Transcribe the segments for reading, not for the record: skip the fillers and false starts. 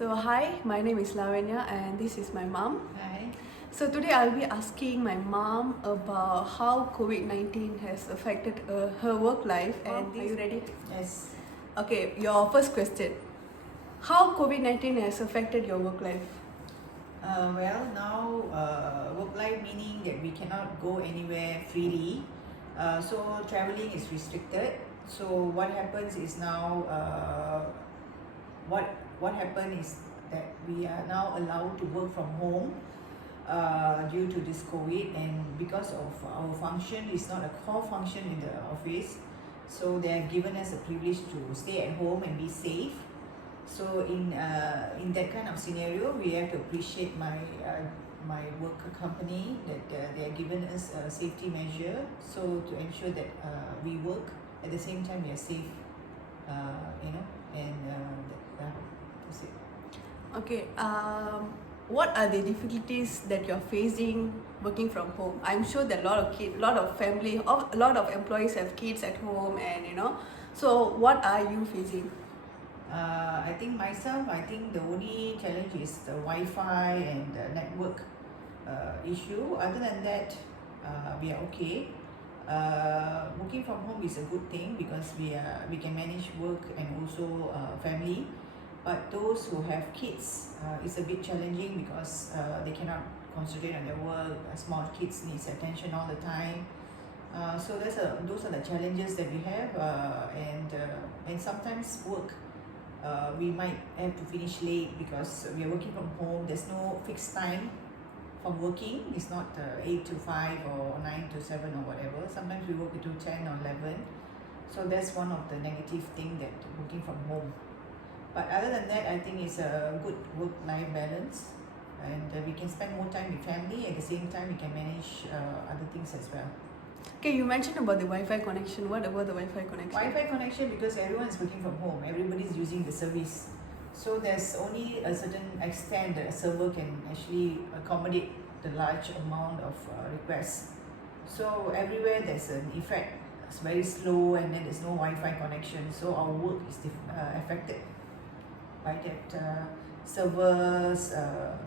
So hi, my name is Lavanya and this is my mom. Hi. So today I'll be asking my mom about how COVID-19 has affected her work life. And are you ready? Yes. Okay, your first question. How COVID-19 has affected your work life? Well, now work life meaning that we cannot go anywhere freely. So traveling is restricted. So what happens is now what happened is that we are now allowed to work from home due to this COVID, and because of our function is not a core function in the office, so they have given us a privilege to stay at home and be safe. So in that kind of scenario, we have to appreciate my work company that they are giving us a safety measure, so to ensure that we work at the same time we are safe, and that's it. Okay, what are the difficulties that you're facing working from home? I'm sure that a lot of family, a lot of employees have kids at home, and so what are you facing? I think the only challenge is the Wi-Fi and the network issue. Other than that, we are okay. Working from home is a good thing because we can manage work and also family. But those who have kids, it's a bit challenging because they cannot concentrate on their work. Small kids needs attention all the time. So those are the challenges that we have, and sometimes work. We might have to finish late because we are working from home. There's no fixed time from working. It's not 8 to 5 or 9 to 7 or whatever. Sometimes we work until 10 or 11. So that's one of the negative thing that working from home. But other than that, I think it's a good work-life balance, and we can spend more time with family. At the same time, we can manage other things as well. Okay, you mentioned about the Wi-Fi connection. What about the Wi-Fi connection? Wi-Fi connection, because everyone is working from home, everybody's using the service. So there's only a certain extent that a server can actually accommodate the large amount of requests. So everywhere there's an effect. It's very slow, and then there's no Wi-Fi connection. So our work is affected by that. Servers,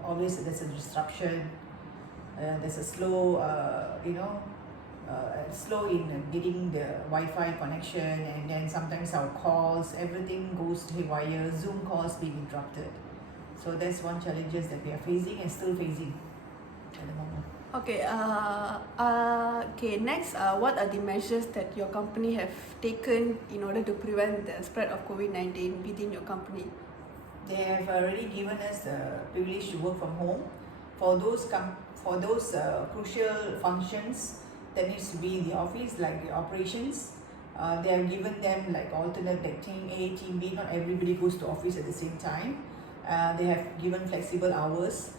always there's a disruption. There's a slow, slow in getting the Wi-Fi connection, and then sometimes our calls, everything goes haywire. Zoom calls being interrupted. So that's one challenges that we are facing and still facing at the moment. Okay. Okay. Next, what are the measures that your company have taken in order to prevent the spread of COVID-19 within your company? They have already given us the privilege to work from home for those crucial functions that needs to be in the office, like the operations. They have given them like alternate, like team A, team B. Not everybody goes to office at the same time. They have given flexible hours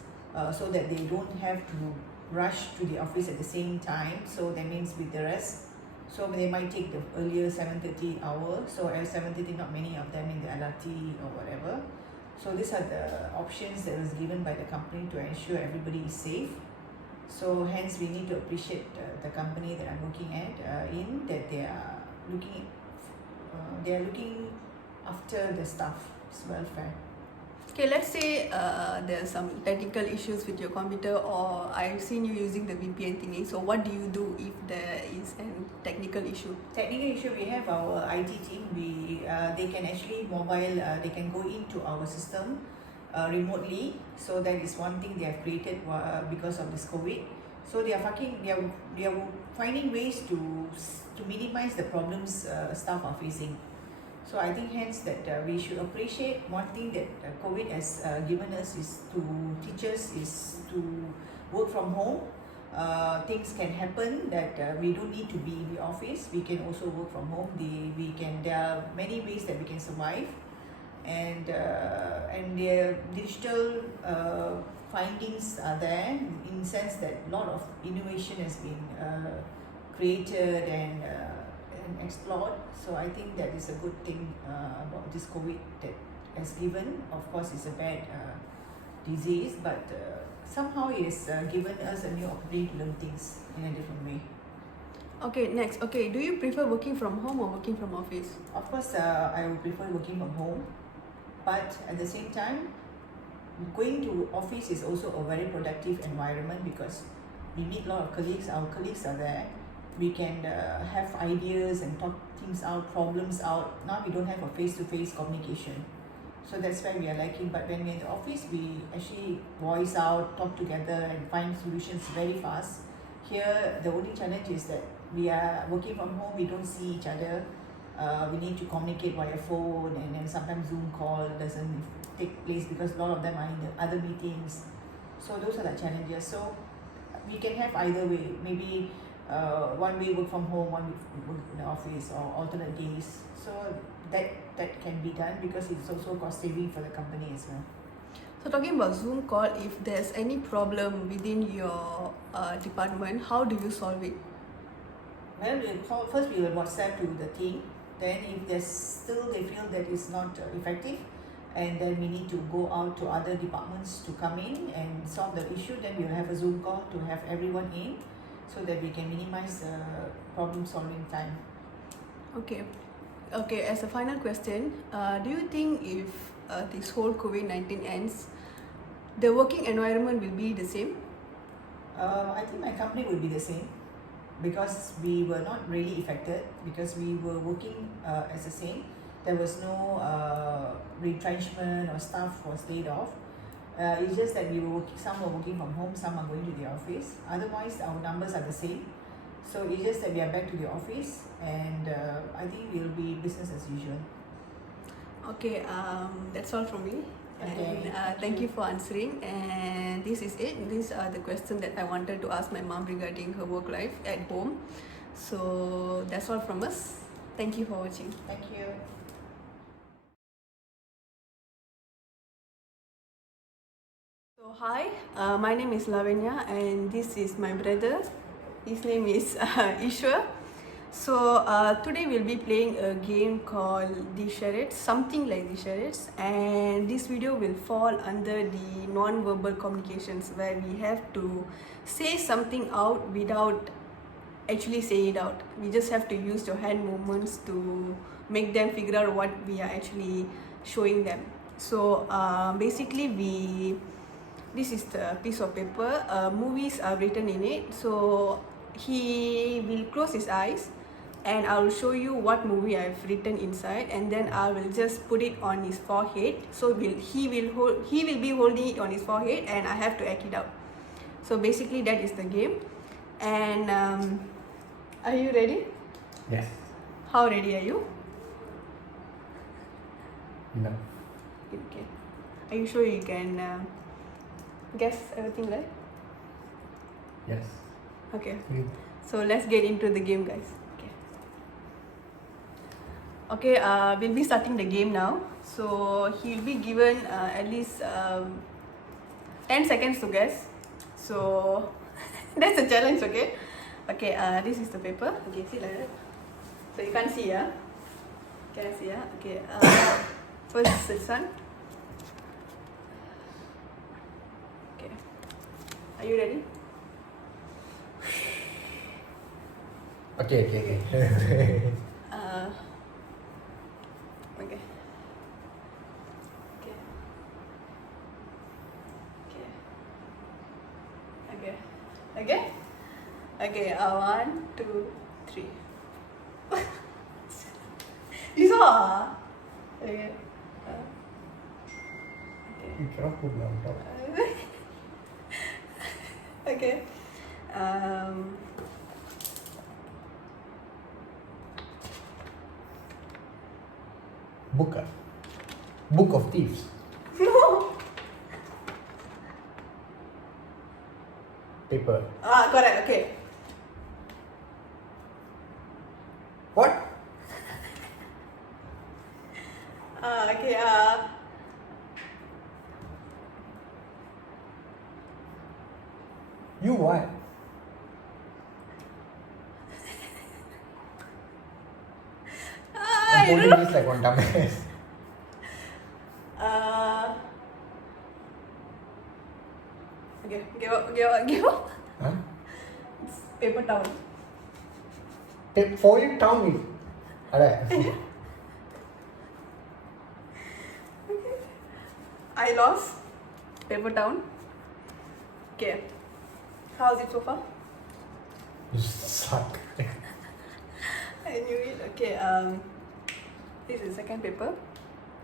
so that they don't have to rush to the office at the same time. So that means with the rest, so they might take the earlier 7:30 hour. So at 7:30, not many of them in the LRT or whatever. So these are the options that was given by the company to ensure everybody is safe. So hence we need to appreciate the company that I'm working at in that they are looking after the staff's welfare. Okay, let's say there are some technical issues with your computer, or I've seen you using the VPN thingy. So what do you do if there is a technical issue? Technical issue, we have our IT team. They can actually they can go into our system remotely. So that is one thing they have created because of this COVID. So they are finding ways to minimize the problems staff are facing. So I think hence that we should appreciate one thing that COVID has given us is to teach us is to work from home. Things can happen that we don't need to be in the office. We can also work from home. There are many ways that we can survive, and their digital findings are there in the sense that a lot of innovation has been created and explored. So I think that is a good thing about this COVID that has given. Of course, it's a bad disease, but somehow it has given us a new opportunity to learn things in a different way. Okay, next. Okay, do you prefer working from home or working from office? Of course, I would prefer working from home, but at the same time, going to office is also a very productive environment because we meet a lot of colleagues. Our colleagues are there. We can have ideas and talk things out, problems out. Now we don't have a face-to-face communication, so that's why we are lacking. But when we're in the office, we actually voice out, talk together, and find solutions very fast. Here, the only challenge is that we are working from home. We don't see each other. We need to communicate via phone, and then sometimes Zoom call doesn't take place because a lot of them are in the other meetings. So those are the challenges. So we can have either way. Maybe one way work from home, one week work in the office, or alternate days. So that can be done because it's also cost saving for the company as well. So talking about Zoom call, if there's any problem within your department, how do you solve it? Well, first we will WhatsApp to the team. Then if there's still they feel that it's not effective, and then we need to go out to other departments to come in and solve the issue, then we'll have a Zoom call to have everyone in so that we can minimize the problem solving time. Okay. Okay, as a final question, do you think if this whole COVID-19 ends, the working environment will be the same? I think my company will be the same because we were not really affected because we were working as the same. There was no retrenchment or staff was laid off. It's just that we were working, some were working from home, some are going to the office. Otherwise, our numbers are the same. So it's just that we are back to the office, and I think it will be business as usual. Okay, that's all from me. Okay, And thank you for answering. And this is it. These are the questions that I wanted to ask my mom regarding her work life at home. So that's all from us. Thank you for watching. Thank you. So hi, my name is Lavanya, and this is my brother. His name is Ishwar. So today we'll be playing a game called The Charades, something like The Charades, and this video will fall under the non-verbal communications where we have to say something out without actually say it out. We just have to use your hand movements to make them figure out what we are actually showing them. So basically this is the piece of paper, movies are written in it. So he will close his eyes and I will show you what movie I've written inside, and then I will just put it on his forehead. So he will be holding it on his forehead and I have to act it out. So basically that is the game. And are you ready? Yes. How ready are you? No. Okay. Are you sure you can guess everything right? Yes. Okay. Mm. So let's get into the game, guys. Okay, we'll be starting the game now. So he'll be given at least 10 seconds to guess. So that's a challenge, okay? Okay, this is the paper. Okay, see like that. So you can't see, yeah? Can I see, yeah? Okay, first this one. Okay, are you ready? Okay. Okay. Okay, 1, 2, 3. You saw? Okay. You cannot put me on top. Okay. Book. Book of Thieves. No. Paper. Correct. Okay. What? Okay. You what? I'm I don't holding know. this like one dumbass. Okay. Give up. Huh? It's paper towel. For you, tell me. Alright. I lost. Paper Town. Okay. How's it so far? You suck. I knew it. Okay. This is the second paper.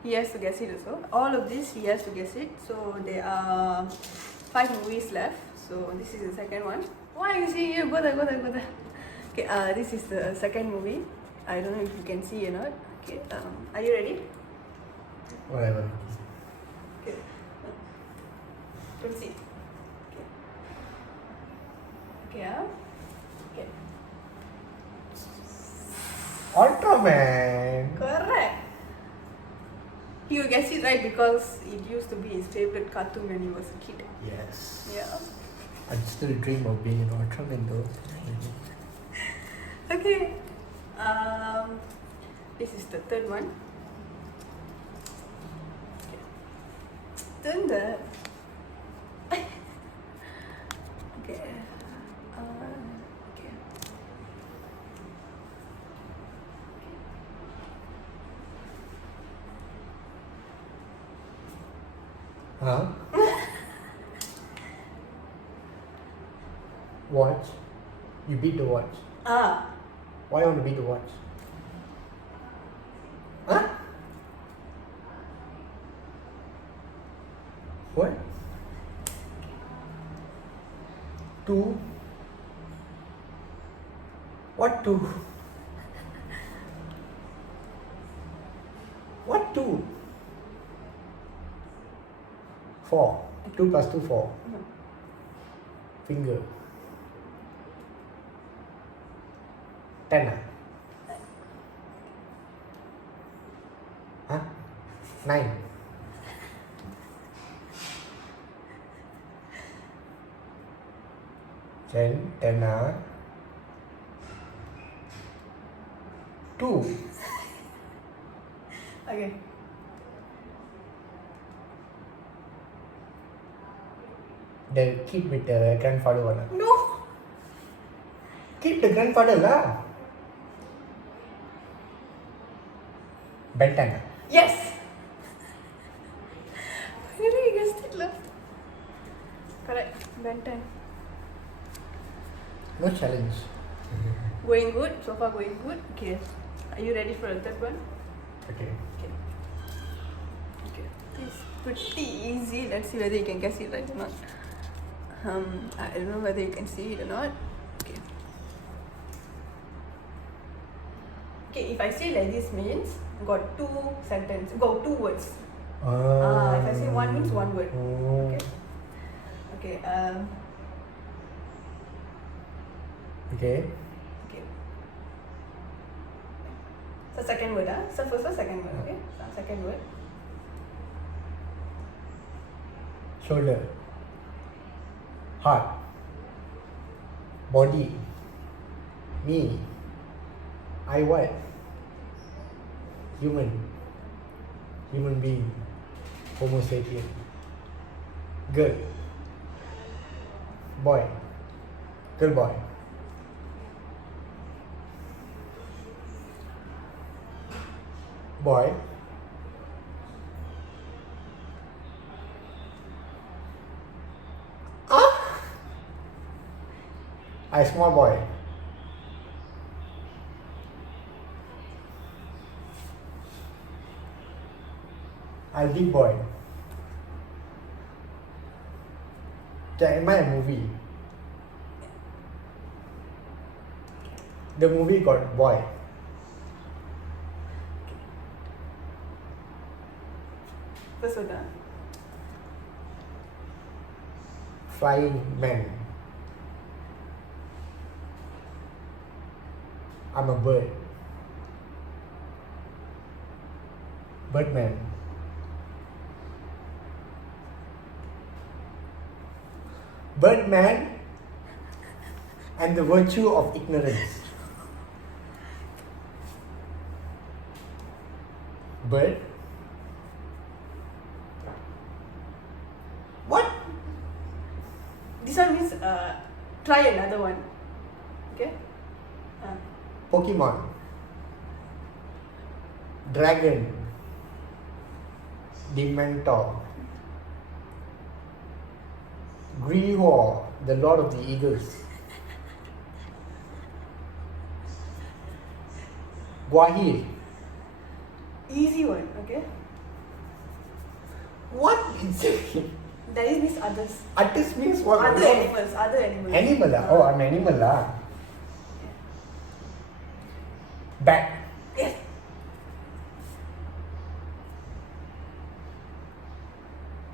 He has to guess it also. All of this he has to guess it. So there are 5 movies left. So this is the second one. Why you see here? Go there, go there, go there. Okay. This is the second movie. I don't know if you can see or not. Okay. Are you ready? Whatever. Okay. Proceed. Okay. Okay. Okay. Ultraman. Correct. He will guess it right because it used to be his favorite cartoon when he was a kid. Yes. Yeah. I still dream of being an Ultraman though. Okay. This is the third one. Turn the. Okay. Okay. Huh? Watch. You beat the watch. Why you want to beat the watch? Huh? What? 2. What 2? What 2? 4. 2 plus 2, 4. Finger. 10 ah? Huh? 9. Then 10 ah? 2. Okay. The kid with the grandfather one. No. Keep the grandfather lah. Ben 10 ah? Yes. Finally you guessed it, love. Correct. Ben 10. No challenge. Going good. So far going good. Okay. Are you ready for the third one? Okay. Okay. Okay. It's pretty easy. Let's see whether you can guess it right or not. I don't know whether you can see it or not. Okay. Okay, if I say like this means got 2 sentences, got 2 words. If I say one means 1 word. Oh. Okay. Okay. Okay. Okay. So second word, So first word, second word, okay? So second word. Shoulder. Heart. Body. Me. I what? Human. Human being. Homo sapien. Girl. Boy. Girl boy. Boy. I small boy. I big boy. Am I a movie? The movie got boy. First word, Flying man. I'm a bird. Birdman. Birdman and the virtue of ignorance. Bird. What? This one means try another one. Okay? Pokemon. Dragon. Dementor. Grihor, the Lord of the Eagles. Guahir. Easy one, okay? What is it? That is means others. Artist means what? Other animals, other animals. Animal lah. Oh, an animal lah. Bat. Yes.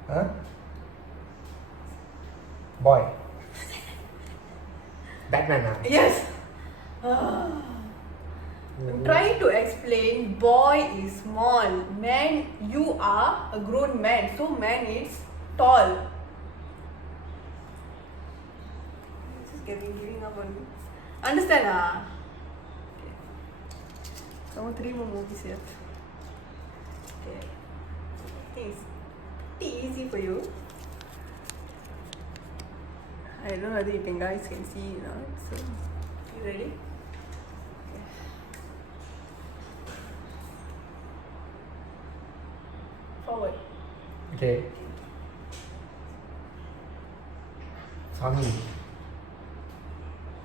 Huh? Boy. Batman ah. Yes. I'm trying to explain. Boy is small. Man, you are a grown man. So man is tall. Just giving up on me. Understand? Okay. So 3 more movies here. Okay. I think it's pretty easy for you. I don't know whether you guys can see now. So, you ready? Okay. Forward. Okay. Sami.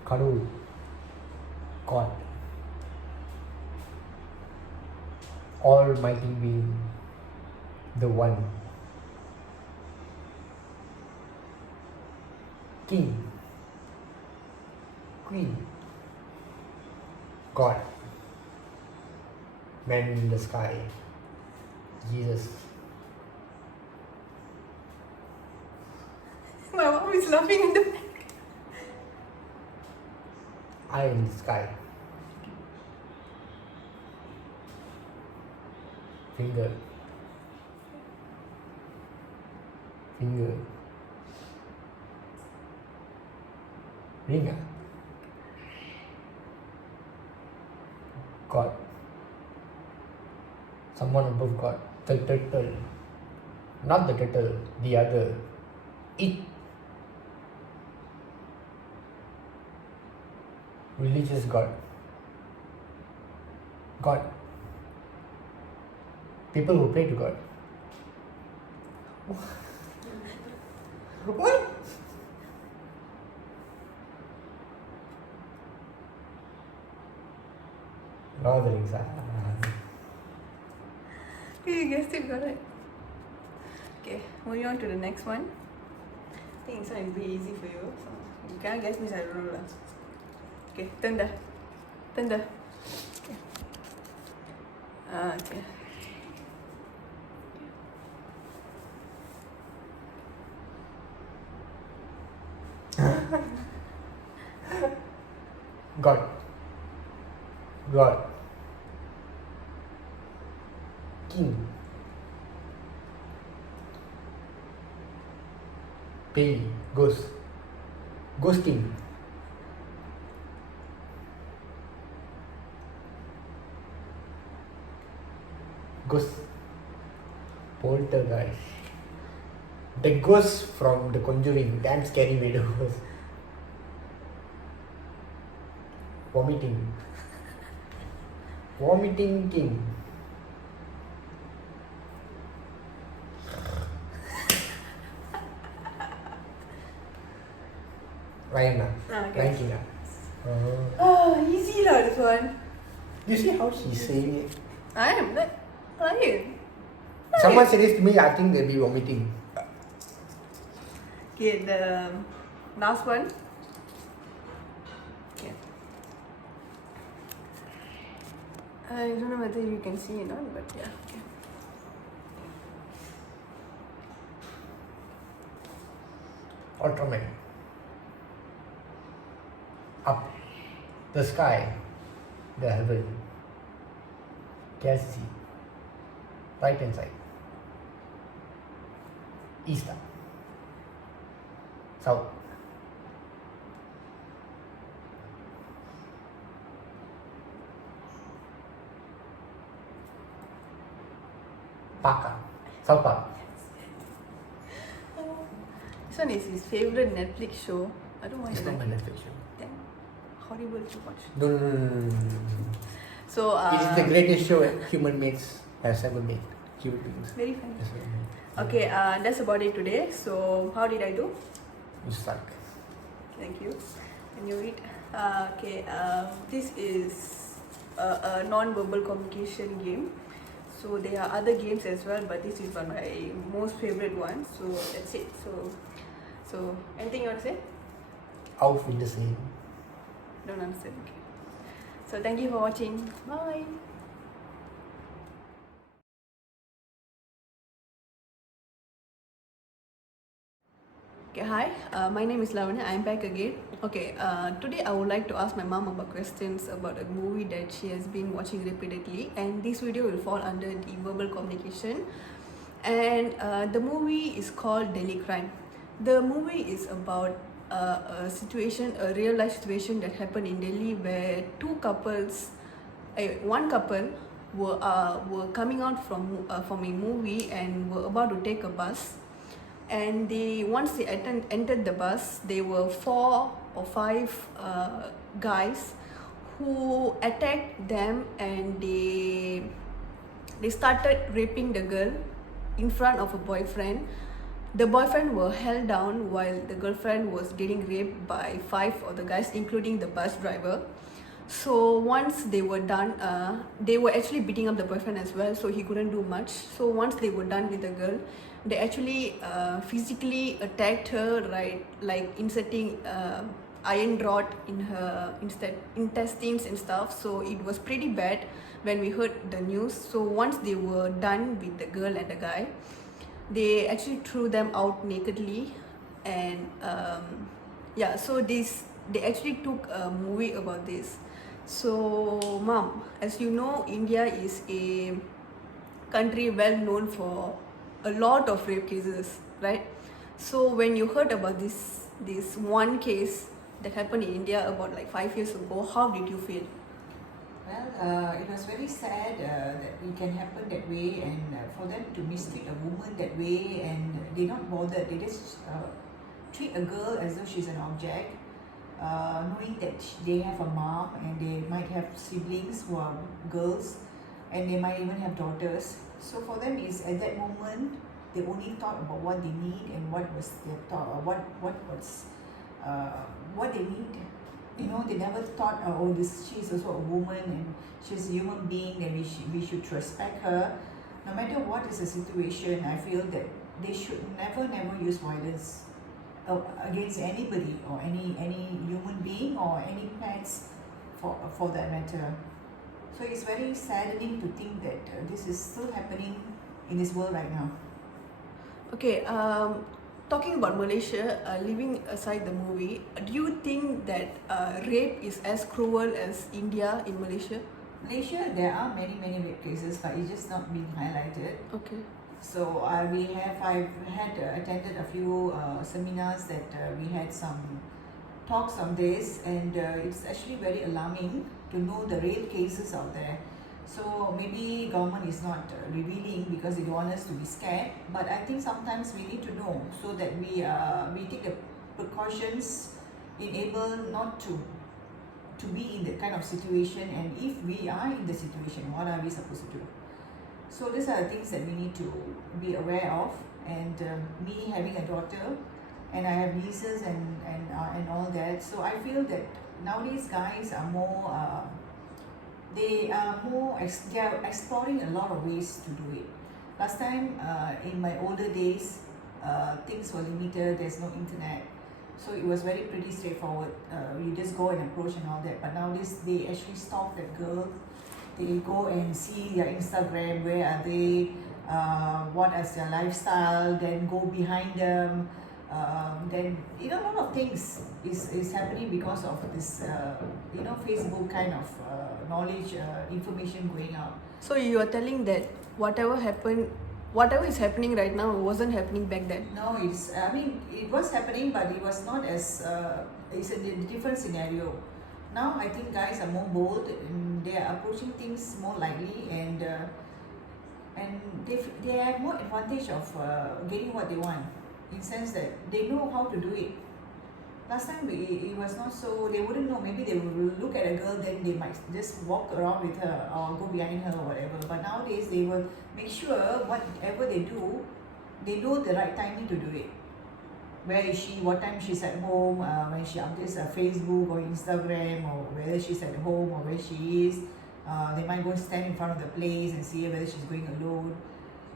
Kadul. God. Almighty being. The one. King. Queen. God. Man in the sky. Jesus. My mom is laughing in the back. Eye in the sky. Finger. Finger. Ring. God. Someone above God. The turtle. Not the turtle, the other. It. Religious God. God. People who pray to God. What? Lord of the Rings. You guessed it correct. Okay, moving on to the next one. I think this one is very easy for you. So you can't guess means I don't know. Okay, turn there. Turn there. Okay. Okay. God. God. King. Pay. Ghost. Ghost King. Ghost. Poltergeist. The ghost from The Conjuring. Damn scary way to ghost. Vomiting. Vomiting King. Ryan. Okay. Ryan King. Easy lah this one. You see how she's saying it? I am like Ryan. Someone said this to me, I think they'll be vomiting. Okay, the last one. Okay. I don't know whether you can see it or not, but yeah. Okay. Ultraman. Up. The sky. The heaven. Galaxy. Right hand side. East. South. Park. South Park. This one is his favorite Netflix show. I don't know why It's you not my like it. Netflix show. Damn, horrible to watch. No. So It is the greatest show human beings has ever made. Human beings. very funny. Has ever made. Okay, that's about it today. So how did I do? You suck. Thank you. Can you read? Okay. This is a non-verbal communication game. So there are other games as well, but this is one of my most favorite one. So that's it. So anything you want to say? Auf Wiedersehen. Don't understand. Okay. So thank you for watching. Bye. Okay, hi. My name is Lavanya. I'm back again. Okay, today I would like to ask my mom about questions about a movie that she has been watching repeatedly, and this video will fall under the verbal communication. And the movie is called Delhi Crime. The movie is about a situation, a real life situation that happened in Delhi where one couple were coming out from a movie and were about to take a bus, and once they entered the bus, there were 4 or 5 guys who attacked them, and they started raping the girl in front of a boyfriend. The boyfriend were held down while the girlfriend was getting raped by 5 of the guys, including the bus driver. So once they were done, they were actually beating up the boyfriend as well, so he couldn't do much. So once they were done with the girl, they actually physically attacked her, right, like inserting iron rod in her intestines and stuff. So it was pretty bad when we heard the news. So once they were done with the girl and the guy, they actually threw them out nakedly, and yeah, so they actually took a movie about this. So mom, as you know, India is a country well known for a lot of rape cases, right? So when you heard about this one case that happened in India about like 5 years ago, how did you feel? Well, it was very sad that it can happen that way, and for them to mistreat a woman that way, and they're not bothered. They just treat a girl as though she's an object, knowing that they have a mom and they might have siblings who are girls, and they might even have daughters. So for them, is at that moment they only thought about what they need and what was their thought, what they need. You know, they never thought, oh, she's also a woman and she's a human being, and we should respect her. No matter what is the situation, I feel that they should never use violence against anybody or any human being or any pets for that matter. So it's very saddening to think that this is still happening in this world right now. Okay, talking about Malaysia, leaving aside the movie, do you think that rape is as cruel as India in Malaysia? Malaysia, there are many rape cases, but it's just not being highlighted. Okay. So I've had attended a few seminars that we had some talks on this, and it's actually very alarming to know the real cases out there. So maybe government is not revealing because they don't want us to be scared, but I think sometimes we need to know so that we take the precautions, enable not to be in that kind of situation, and if we are in the situation, what are we supposed to do? So these are the things that we need to be aware of, and me having a daughter, and I have nieces and all that, so I feel that nowadays guys are more they are exploring a lot of ways to do it. Last time, in my older days, things were limited, there's no internet, so it was very pretty straightforward. You just go and approach and all that, but nowadays they actually stalk that girl. They go and see their Instagram, where are they, what is their lifestyle, then go behind them. Then a lot of things is happening because of this Facebook kind of knowledge, information going out. So you are telling that whatever is happening right now wasn't happening back then? No, it was happening, but it was not as it's a different scenario. Now I think guys are more bold, and they are approaching things more lightly, and they have more advantage of getting what they want, in the sense that they know how to do it. Last time it was not so, they wouldn't know. Maybe they will look at a girl, then they might just walk around with her or go behind her or whatever. But nowadays they will make sure whatever they do, they know the right timing to do it. where is she, what time she's at home, when she updates her Facebook or Instagram, or whether she's at home or where she is. They might go and stand in front of the place and see whether she's going alone.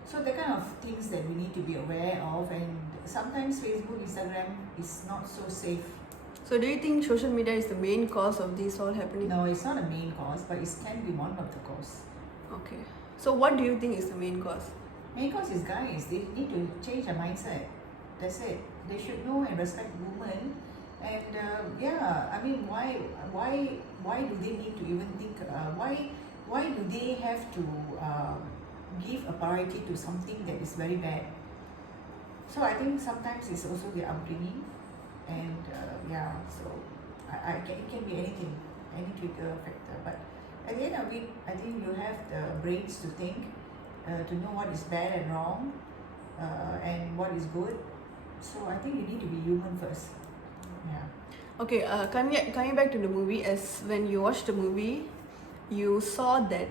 So the kind of things that we need to be aware of, and sometimes Facebook, Instagram is not so safe. So do you think social media is the main cause of this all happening? No, it's not a main cause, but it can be one of the cause. Okay. So what do you think is the main cause? Main cause is guys, they need to change their mindset. That's it. They should know and respect women. And I mean, why do they need to even think? Why do they have to give a priority to something that is very bad? So I think sometimes it's also their upbringing, and so it can be anything, any trigger factor. But at the end of it, I think you have the brains to think, to know what is bad and wrong, and what is good. So I think you need to be human first. Yeah. Okay, coming back to the movie, as when you watched the movie, you saw that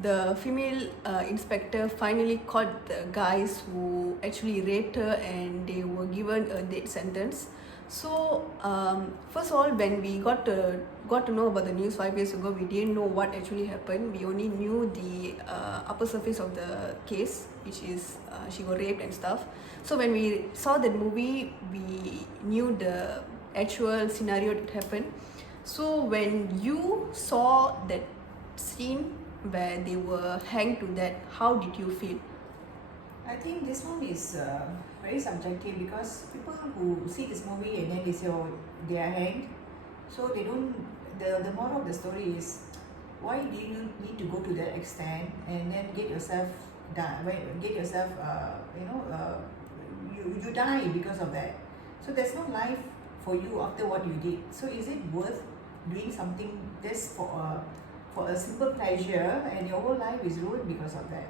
the female inspector finally caught the guys who actually raped her, and they were given a death sentence. So first of all, when we got to know about the news 5 years ago, we didn't know what actually happened. We only knew the upper surface of the case, which is she got raped and stuff. So when we saw that movie, we knew the actual scenario that happened. So when you saw that scene where they were hanged to that, how did you feel? I think this one is very subjective, because people who see this movie and then they say, oh, they are hanged. So they don't. The moral of the story is, why do you need to go to that extent and then get yourself die? Get yourself, you die because of that. So there's no life for you after what you did. So is it worth doing something just for a simple pleasure, and your whole life is ruined because of that?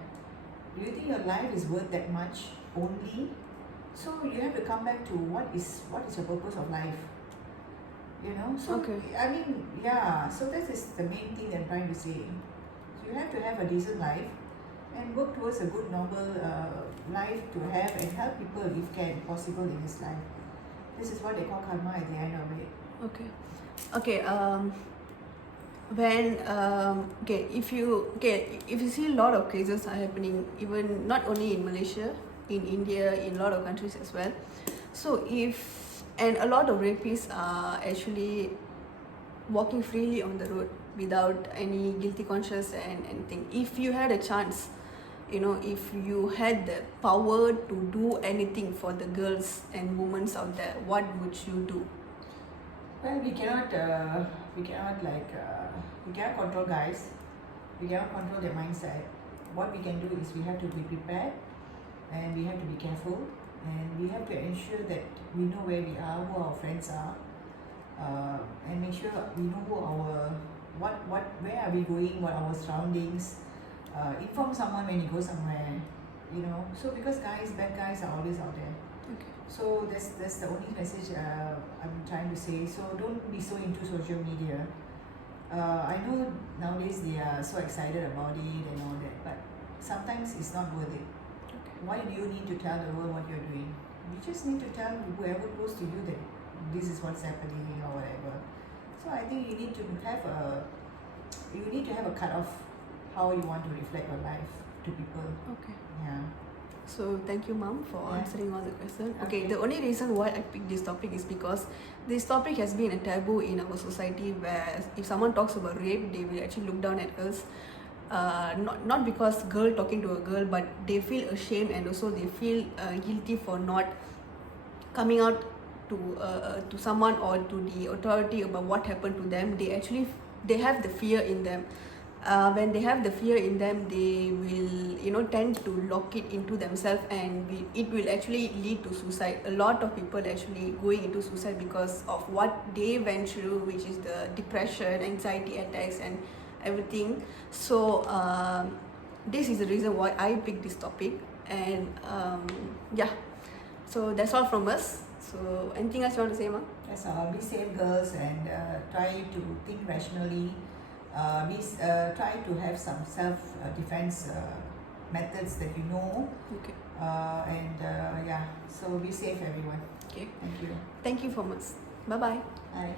Do you think your life is worth that much only? So you have to come back to what is your purpose of life? So Okay. I mean, so that is the main thing that I'm trying to say. So you have to have a decent life and work towards a good, normal life to have, and help people if possible in this life. This is what they call karma at the end of it. Okay. When if you see a lot of cases are happening, even not only in Malaysia, in India, in a lot of countries as well. So and a lot of rapists are actually walking freely on the road without any guilty conscience and anything. If you had a chance, if you had the power to do anything for the girls and women out there, what would you do? Well, we cannot control guys. We cannot control their mindset. What we can do is we have to be prepared, and we have to be careful, and we have to ensure that we know where we are, who our friends are, and make sure we know where are we going, what are our surroundings. Inform someone when you go somewhere, So because bad guys are always out there. Okay. So that's the only message I'm trying to say. So don't be so into social media. I know nowadays they are so excited about it and all that, but sometimes it's not worth it. Why do you need to tell the world what you're doing? You just need to tell whoever close to you that this is what's happening or whatever. So I think you need to have a cut off how you want to reflect your life to people. Okay. Yeah. So thank you, Mom, for answering all the questions. Okay, Okay. the only reason why I picked this topic is because this topic has been a taboo in our society, where if someone talks about rape, they will actually look down at us. Not because girl talking to a girl, but they feel ashamed, and also they feel guilty for not coming out to someone or to the authority about what happened to them. They have the fear in them. When they have the fear in them, they will tend to lock it into themselves, and it will actually lead to suicide. A lot of people actually going into suicide because of what they went through, which is the depression, anxiety attacks, and everything. So this is the reason why I picked this topic, and so that's all from us. So anything else you want to say, Mom? That's all. Be safe, girls, and try to think rationally. Try to have some self defense methods that you know. Okay. And yeah, so be safe, everyone. Okay. Thank you. Thank you so much. Bye bye. Bye.